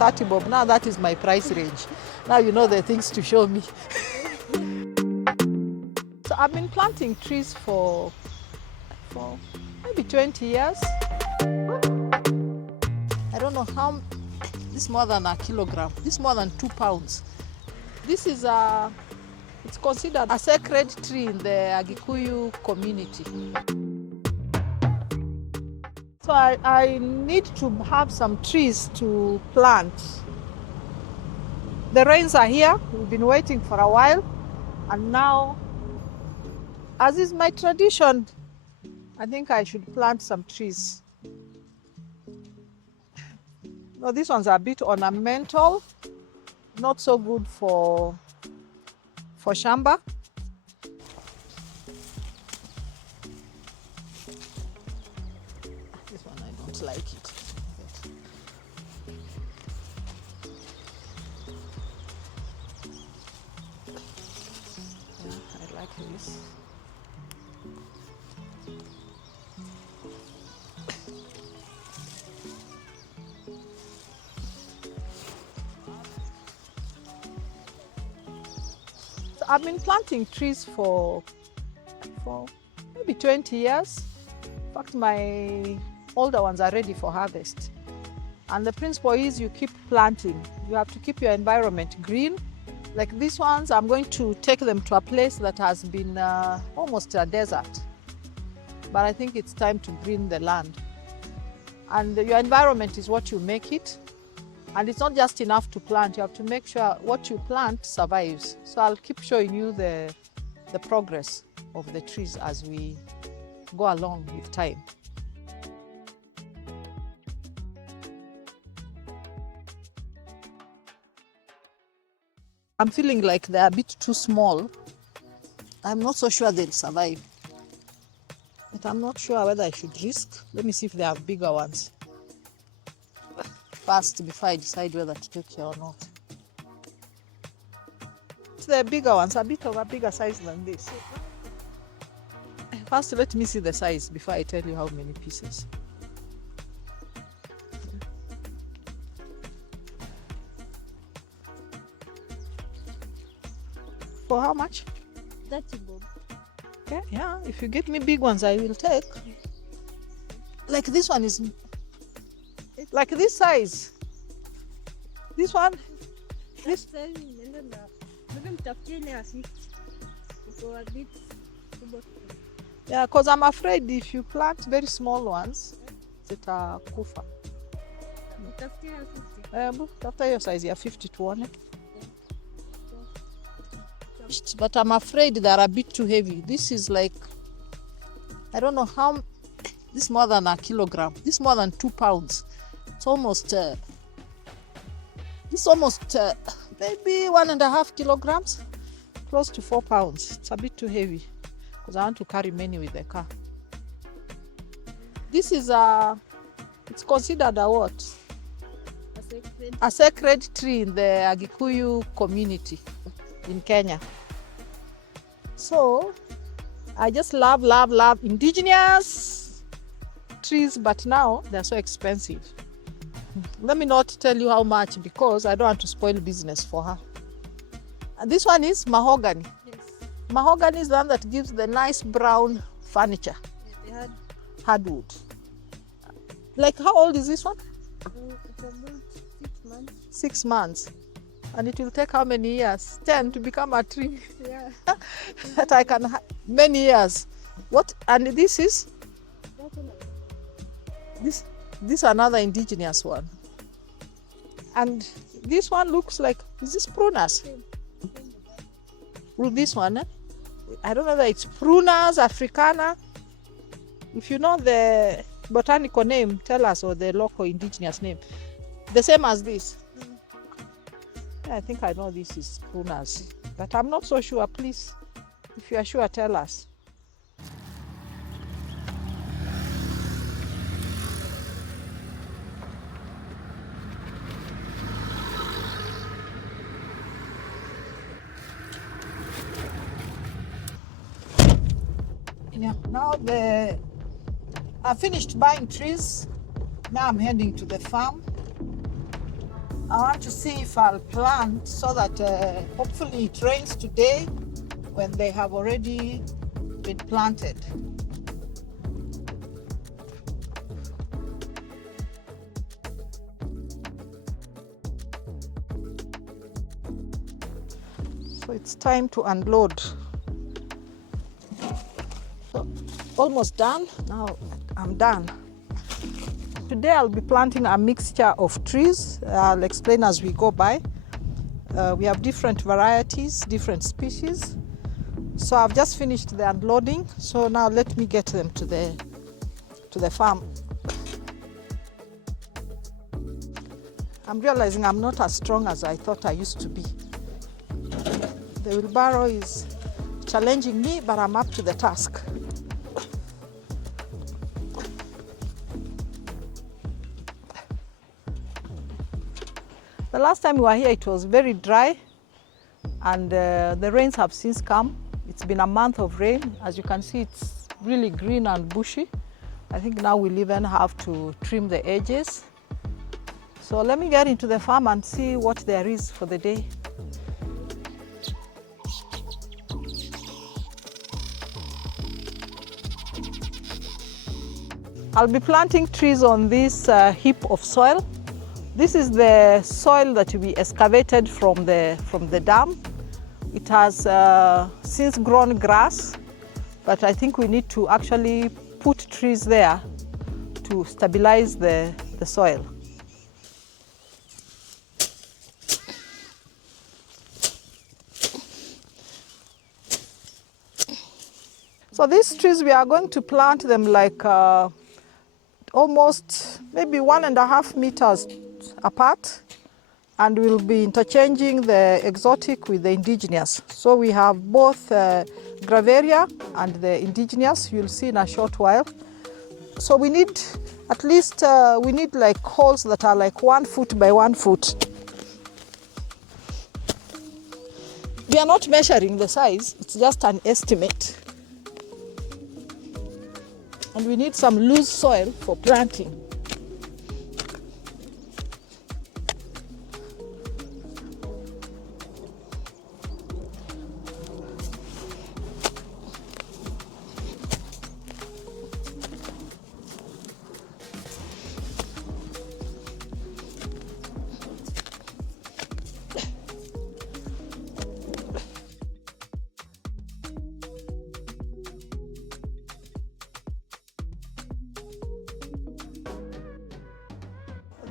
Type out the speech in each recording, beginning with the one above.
30 bob. Now that is my price range. Now you know the things to show me. So I've been planting trees for maybe 20 years. I don't know how, this is more than a kilogram. This is more than 2 pounds. This is it's considered a sacred tree in the Agikuyu community. So I need to have some trees to plant. The rains are here. We've been waiting for a while. And now, as is my tradition, I think I should plant some trees. No, these ones are a bit ornamental, not so good for shamba. This one I don't like it. Yeah, I like this. I've been planting trees for maybe 20 years. In fact, my older ones are ready for harvest. And the principle is you keep planting. You have to keep your environment green. Like these ones, I'm going to take them to a place that has been almost a desert. But I think it's time to green the land. And your environment is what you make it. And it's not just enough to plant, you have to make sure what you plant survives. So I'll keep showing you the progress of the trees as we go along with time. I'm feeling like they're a bit too small. I'm not so sure they'll survive. But I'm not sure whether I should risk. Let me see if they have bigger ones first before I decide whether to take care or not. So the bigger ones, a bit of a bigger size than this. First, let me see the size before I tell you how many pieces. For how much? 30 bob. Okay, yeah, if you get me big ones, I will take. Like this one is like this size. This one, this. Yeah, because I'm afraid if you plant very small ones, zitakufa. After your size, you're 50 to 1. But I'm afraid they're a bit too heavy. This is like, I don't know how, this is more than a kilogram. This is more than 2 pounds. It's almost, maybe 1.5 kilograms, close to 4 pounds. It's a bit too heavy because I want to carry many with the car. This is it's considered a what? A sacred tree in the Agikuyu community in Kenya. So I just love indigenous trees, but now they're so expensive. Let me not tell you how much because I don't want to spoil business for her. And this one is mahogany. Yes. Mahogany is the one that gives the nice brown furniture. Yeah, Hardwood. Like how old is this one? it's about 6 months. 6 months. And it will take how many years? 10 to become a tree. Yeah. That I can many years. What? And this is this another indigenous one. And this one looks like, is this prunus? Well, this one, I don't know whether it's prunus africana. If you know the botanical name, tell us, or the local indigenous name. The same as this. Yeah, I think I know this is prunus, but I'm not so sure. Please, if you are sure, tell us. Yeah, now I finished buying trees. Now I'm heading to the farm. I want to see if I'll plant so that hopefully it rains today when they have already been planted. So it's time to unload. So, almost done. Now I'm done. Today I'll be planting a mixture of trees. I'll explain as we go by. We have different varieties, different species. So I've just finished the unloading. So now let me get them to the farm. I'm realizing I'm not as strong as I thought I used to be. The wheelbarrow is challenging me, but I'm up to the task. The last time we were here, it was very dry, and the rains have since come. It's been a month of rain. As you can see, it's really green and bushy. I think now we'll even have to trim the edges. So let me get into the farm and see what there is for the day. I'll be planting trees on this heap of soil. This is the soil that we excavated from the dam. It has since grown grass, but I think we need to actually put trees there to stabilize the soil. So these trees, we are going to plant them like almost maybe 1.5 meters apart, and we'll be interchanging the exotic with the indigenous. So we have both Gravaria and the indigenous. You'll see in a short while. So we need at least we need like holes that are like 1 foot by 1 foot. We are not measuring the size, it's just an estimate. And we need some loose soil for planting.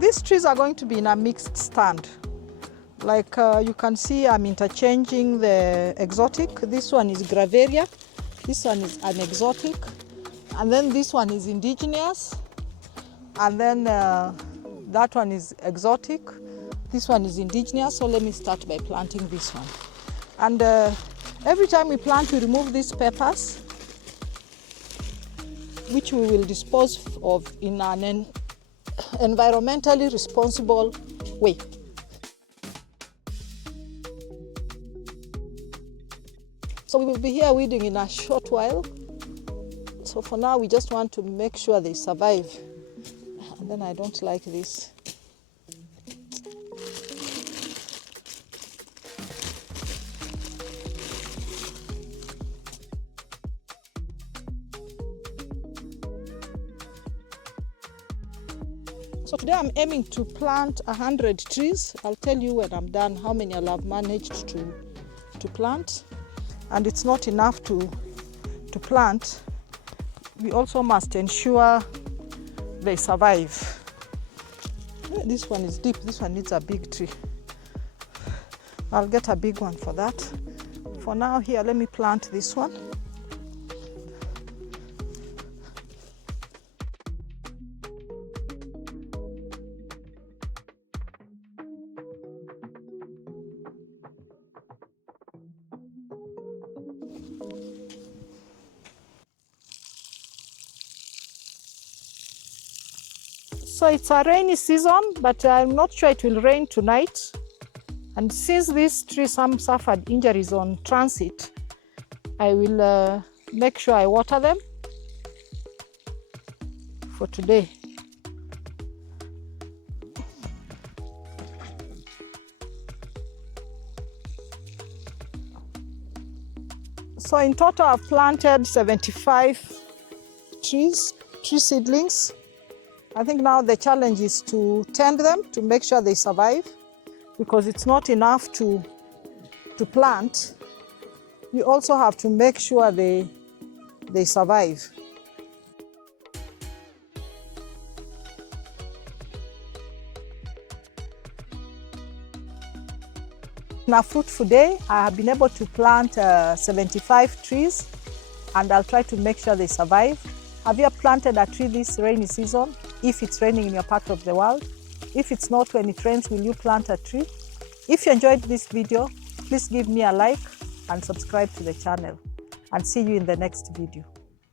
These trees are going to be in a mixed stand. Like you can see, I'm interchanging the exotic. This one is Gravaria, this one is an exotic, and then this one is indigenous, and then that one is exotic, this one is indigenous. So let me start by planting this one. And every time we plant, we remove these peppers, which we will dispose of in an environmentally responsible way. So we will be here weeding in a short while. So for now, we just want to make sure they survive. And then I don't like this. So today I'm aiming to plant 100 trees. I'll tell you when I'm done how many I'll have managed to plant. And it's not enough to plant. We also must ensure they survive. This one is deep. This one needs a big tree. I'll get a big one for that. For now, here, let me plant this one. So it's a rainy season, but I'm not sure it will rain tonight. And since these trees, some suffered injuries on transit, I will make sure I water them for today. So in total, I've planted 75 tree seedlings. I think now the challenge is to tend them to make sure they survive, because it's not enough to plant. You also have to make sure they survive. In a fruitful day, I have been able to plant 75 trees, and I'll try to make sure they survive. Have you planted a tree this rainy season? If it's raining in your part of the world. If it's not, when it rains, will you plant a tree? If you enjoyed this video, please give me a like and subscribe to the channel. And see you in the next video.